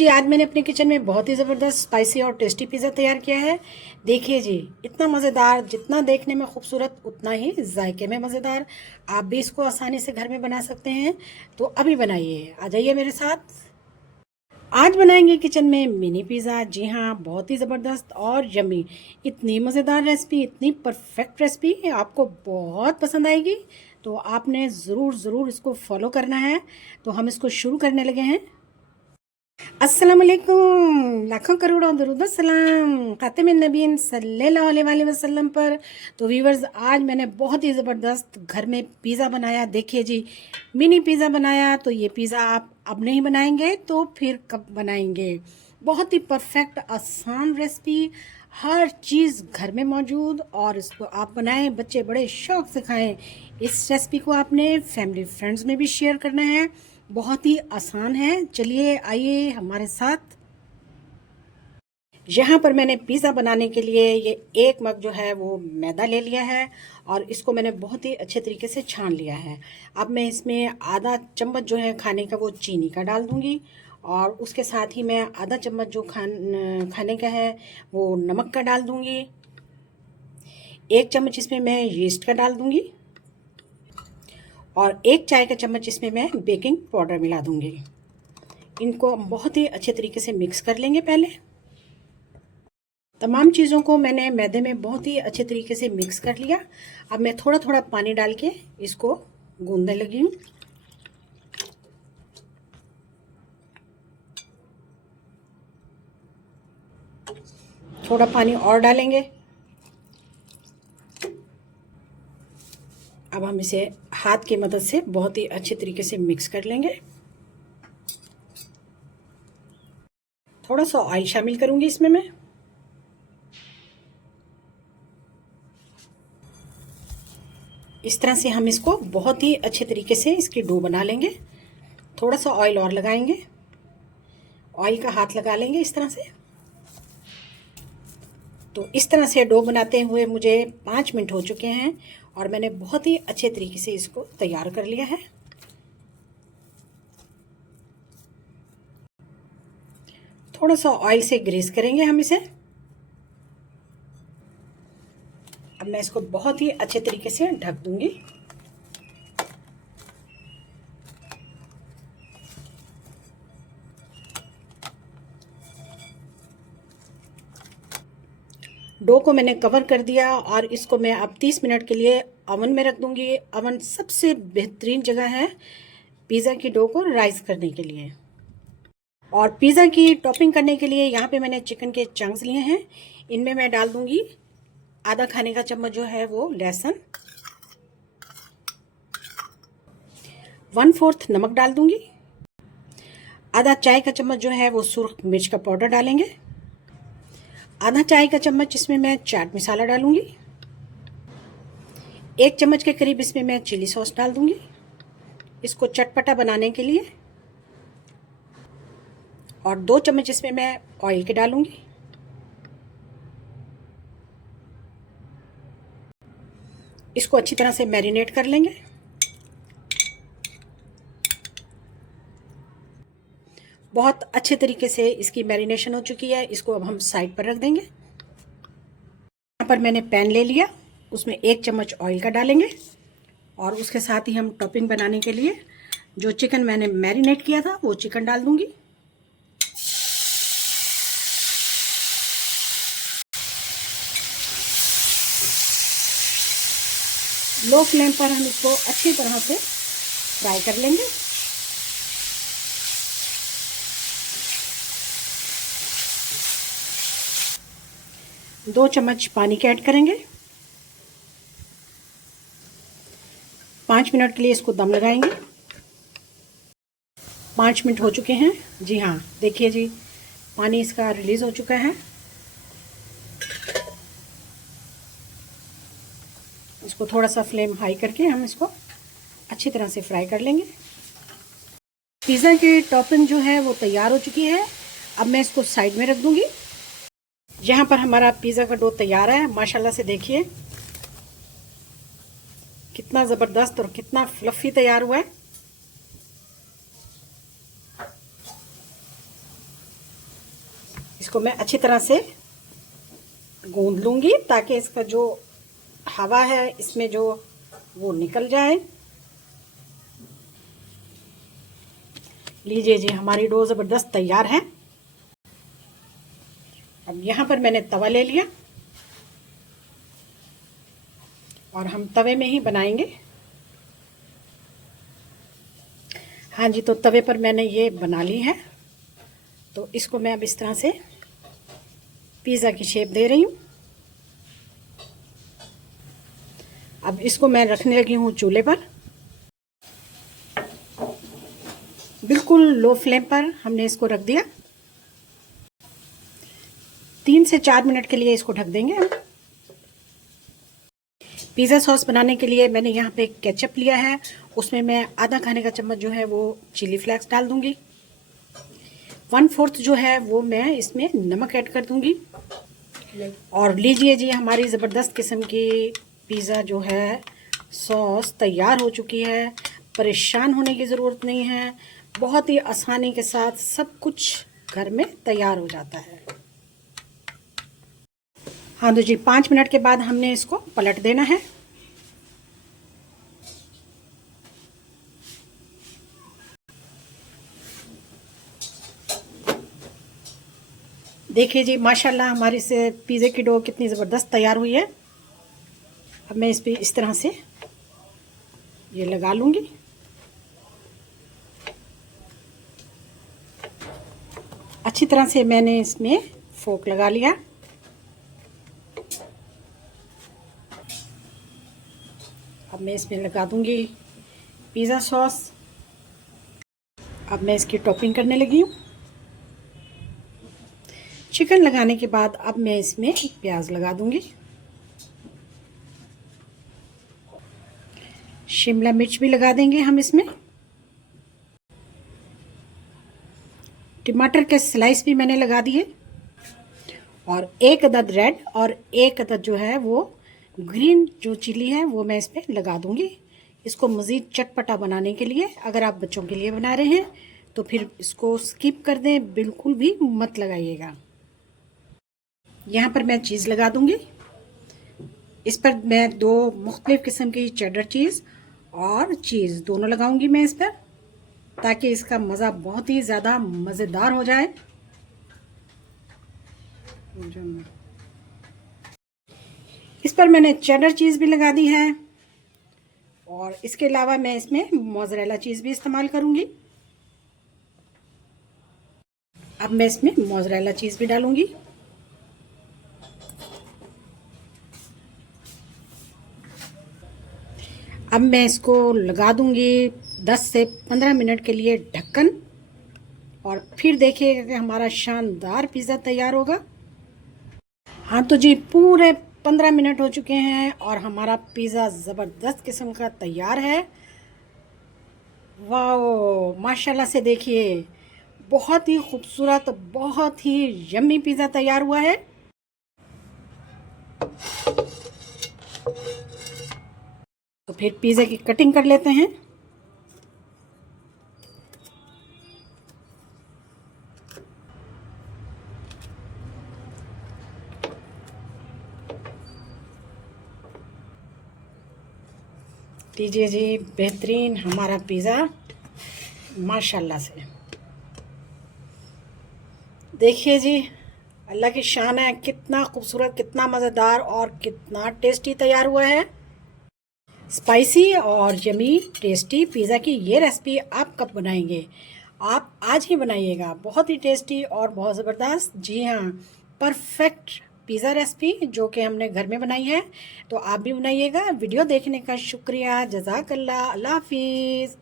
जी, आज मैंने अपने किचन में बहुत ही ज़बरदस्त स्पाइसी और टेस्टी पिज़्ज़ा तैयार किया है। देखिए जी, इतना मज़ेदार, जितना देखने में खूबसूरत उतना ही जायके में मज़ेदार। आप भी इसको आसानी से घर में बना सकते हैं, तो अभी बनाइए। आ जाइए मेरे साथ। आज बनाएंगे किचन में मिनी पिज़्ज़ा। जी हाँ, बहुत ही ज़बरदस्त और यम्मी। इतनी मज़ेदार रेसिपी, इतनी परफेक्ट रेसिपी आपको बहुत पसंद आएगी। तो आपने ज़रूर इसको फॉलो करना है। तो हम इसको शुरू करने लगे हैं। अस्सलाम वालेकुम, लाखों करोड़ों दरूद सलाम खातिम नबीन सल्लल्लाहु अलैहि वसल्लम पर। तो व्यूवर्स, आज मैंने बहुत ही ज़बरदस्त घर में पिज़्ज़ा बनाया। देखिए जी, मिनी पिज़्ज़ा बनाया। तो ये पिज़्ज़ा आप अब नहीं बनाएंगे तो फिर कब बनाएंगे। बहुत ही परफेक्ट आसान रेसिपी, हर चीज़ घर में मौजूद, और इसको आप बनाएं, बच्चे बड़े शौक से खाएं। इस रेसिपी को आपने फैमिली फ्रेंड्स में भी शेयर करना है। बहुत ही आसान है। चलिए आइए हमारे साथ। यहाँ पर मैंने पिज़्ज़ा बनाने के लिए ये 1 मग जो है वो मैदा ले लिया है, और इसको मैंने बहुत ही अच्छे तरीके से छान लिया है। अब मैं इसमें आधा चम्मच जो है खाने का वो चीनी का डाल दूँगी, और उसके साथ ही मैं आधा चम्मच जो खाने का है वो नमक का डाल दूँगी। 1 चम्मच इसमें मैं यीस्ट का डाल दूँगी, और 1 चाय का चम्मच इसमें मैं बेकिंग पाउडर मिला दूँगी। इनको बहुत ही अच्छे तरीके से मिक्स कर लेंगे। पहले तमाम चीज़ों को मैंने मैदे में बहुत ही अच्छे तरीके से मिक्स कर लिया। अब मैं थोड़ा थोड़ा पानी डाल के इसको गूंदने लगी हूँ। थोड़ा पानी और डालेंगे। अब हम इसे हाथ की मदद से बहुत ही अच्छे तरीके से मिक्स कर लेंगे। थोड़ा सा ऑयल शामिल करूंगी इसमें मैं। इस तरह से हम इसको बहुत ही अच्छे तरीके से इसकी डो बना लेंगे। थोड़ा सा ऑयल और लगाएंगे, ऑयल का हाथ लगा लेंगे इस तरह से। तो इस तरह से डो बनाते हुए मुझे 5 मिनट हो चुके हैं, और मैंने बहुत ही अच्छे तरीके से इसको तैयार कर लिया है। थोड़ा सा ऑयल से ग्रीस करेंगे हम इसे। अब मैं इसको बहुत ही अच्छे तरीके से ढक दूंगी। डो को मैंने कवर कर दिया, और इसको मैं अब 30 मिनट के लिए अवन में रख दूंगी। अवन सबसे बेहतरीन जगह है पिज़्ज़ा की डो को राइस करने के लिए। और पिज़्ज़ा की टॉपिंग करने के लिए यहाँ पे मैंने चिकन के चंक्स लिए हैं। इनमें मैं डाल दूंगी आधा खाने का चम्मच जो है वो लहसुन, 1/4 नमक डाल दूंगी, आधा चाय का चम्मच जो है वो सुर्ख मिर्च का पाउडर डालेंगे, आधा चाय का चम्मच इसमें मैं चाट मसाला डालूंगी, 1 चम्मच के करीब इसमें मैं चिली सॉस डाल दूंगी इसको चटपटा बनाने के लिए, और 2 चम्मच इसमें मैं ऑयल के डालूंगी। इसको अच्छी तरह से मैरिनेट कर लेंगे। बहुत अच्छे तरीके से इसकी मैरिनेशन हो चुकी है। इसको अब हम साइड पर रख देंगे। यहाँ पर मैंने पैन ले लिया, उसमें 1 चम्मच ऑयल का डालेंगे, और उसके साथ ही हम टॉपिंग बनाने के लिए जो चिकन मैंने मैरिनेट किया था वो चिकन डाल दूंगी। लो फ्लेम पर हम इसको अच्छी तरह से फ्राई कर लेंगे। दो चम्मच पानी के ऐड करेंगे। 5 मिनट के लिए इसको दम लगाएंगे। 5 मिनट हो चुके हैं। जी हाँ, देखिए जी, पानी इसका रिलीज हो चुका है। इसको थोड़ा सा फ्लेम हाई करके हम इसको अच्छी तरह से फ्राई कर लेंगे। पिज़्ज़ा की टॉपिंग जो है वो तैयार हो चुकी है। अब मैं इसको साइड में रख दूंगी। यहाँ पर हमारा पिज़्ज़ा का डो तैयार है। माशाल्लाह से देखिए कितना ज़बरदस्त और कितना फ्लफ़ी तैयार हुआ है। इसको मैं अच्छी तरह से गूंद लूँगी ताकि इसका जो हवा है इसमें जो वो निकल जाए। लीजिए जी, हमारी डो ज़बरदस्त तैयार है। अब यहाँ पर मैंने तवा ले लिया और हम तवे में ही बनाएंगे। हाँ जी, तो तवे पर मैंने ये बना ली है। तो इसको मैं अब इस तरह से पिज़्ज़ा की शेप दे रही हूँ। अब इसको मैं रखने लगी हूँ चूल्हे पर। बिल्कुल लो फ्लेम पर हमने इसको रख दिया। 3 से 4 मिनट के लिए इसको ढक देंगे हम। पिज़्ज़ा सॉस बनाने के लिए मैंने यहाँ पे केचप लिया है, उसमें मैं आधा खाने का चम्मच जो है वो चिली फ्लेक्स डाल दूँगी। 1/4 जो है वो मैं इसमें नमक ऐड कर दूँगी। और लीजिए जी, हमारी ज़बरदस्त किस्म की पिज़्ज़ा जो है सॉस तैयार हो चुकी है। परेशान होने की ज़रूरत नहीं है, बहुत ही आसानी के साथ सब कुछ घर में तैयार हो जाता है। हाँ तो जी, 5 मिनट के बाद हमने इसको पलट देना है। देखिए जी, माशाल्लाह हमारी से पिज़्ज़े की डो कितनी ज़बरदस्त तैयार हुई है। अब मैं इस पे इस तरह से ये लगा लूँगी। अच्छी तरह से मैंने इसमें फोक लगा लिया। अब मैं इसमें लगा दूँगी पिज़्ज़ा सॉस। अब मैं इसकी टॉपिंग करने लगी हूँ। चिकन लगाने के बाद अब मैं इसमें प्याज लगा दूँगी। शिमला मिर्च भी लगा देंगे हम इसमें। टमाटर के स्लाइस भी मैंने लगा दिए और 1 अदद रेड और 1 अदद जो है वो ग्रीन जो चिली है वो मैं इस पर लगा दूंगी, इसको मज़ीद चटपटा बनाने के लिए। अगर आप बच्चों के लिए बना रहे हैं तो फिर इसको स्किप कर दें, बिल्कुल भी मत लगाइएगा। यहाँ पर मैं चीज़ लगा दूंगी। इस पर मैं 2 मुख्तलिफ़ किस्म की चेडर चीज़ और चीज़ दोनों लगाऊंगी मैं इस पर, ताकि इसका मज़ा बहुत ही ज़्यादा मज़ेदार हो जाए। इस पर मैंने चेडर चीज़ भी लगा दी है और इसके अलावा मैं इसमें मोज़रेला चीज़ भी इस्तेमाल करूंगी। अब मैं इसमें मोज़रेला चीज़ भी डालूंगी। अब मैं इसको लगा दूंगी 10 से 15 मिनट के लिए ढक्कन, और फिर देखिएगा कि हमारा शानदार पिज़्ज़ा तैयार होगा। हाँ तो जी, पूरे 15 मिनट हो चुके हैं और हमारा पिज़्ज़ा ज़बरदस्त किस्म का तैयार है। वाओ, माशाल्लाह से देखिए, बहुत ही खूबसूरत, बहुत ही यम्मी पिज़्ज़ा तैयार हुआ है। तो फिर पिज़्ज़ा की कटिंग कर लेते हैं। लीजिए जी, बेहतरीन हमारा पिज़्ज़ा माशाल्लाह से। देखिए जी, अल्लाह की शान है, कितना खूबसूरत, कितना मज़ेदार और कितना टेस्टी तैयार हुआ है। स्पाइसी और यमी टेस्टी पिज़्ज़ा की ये रेसिपी आप कब बनाएंगे? आप आज ही बनाइएगा। बहुत ही टेस्टी और बहुत ज़बरदस्त, जी हाँ, परफेक्ट पिज़्ज़ा रेसिपी जो कि हमने घर में बनाई है। तो आप भी बनाइएगा। वीडियो देखने का शुक्रिया। जज़ाकल्लाह। अल्लाह हाफिज़।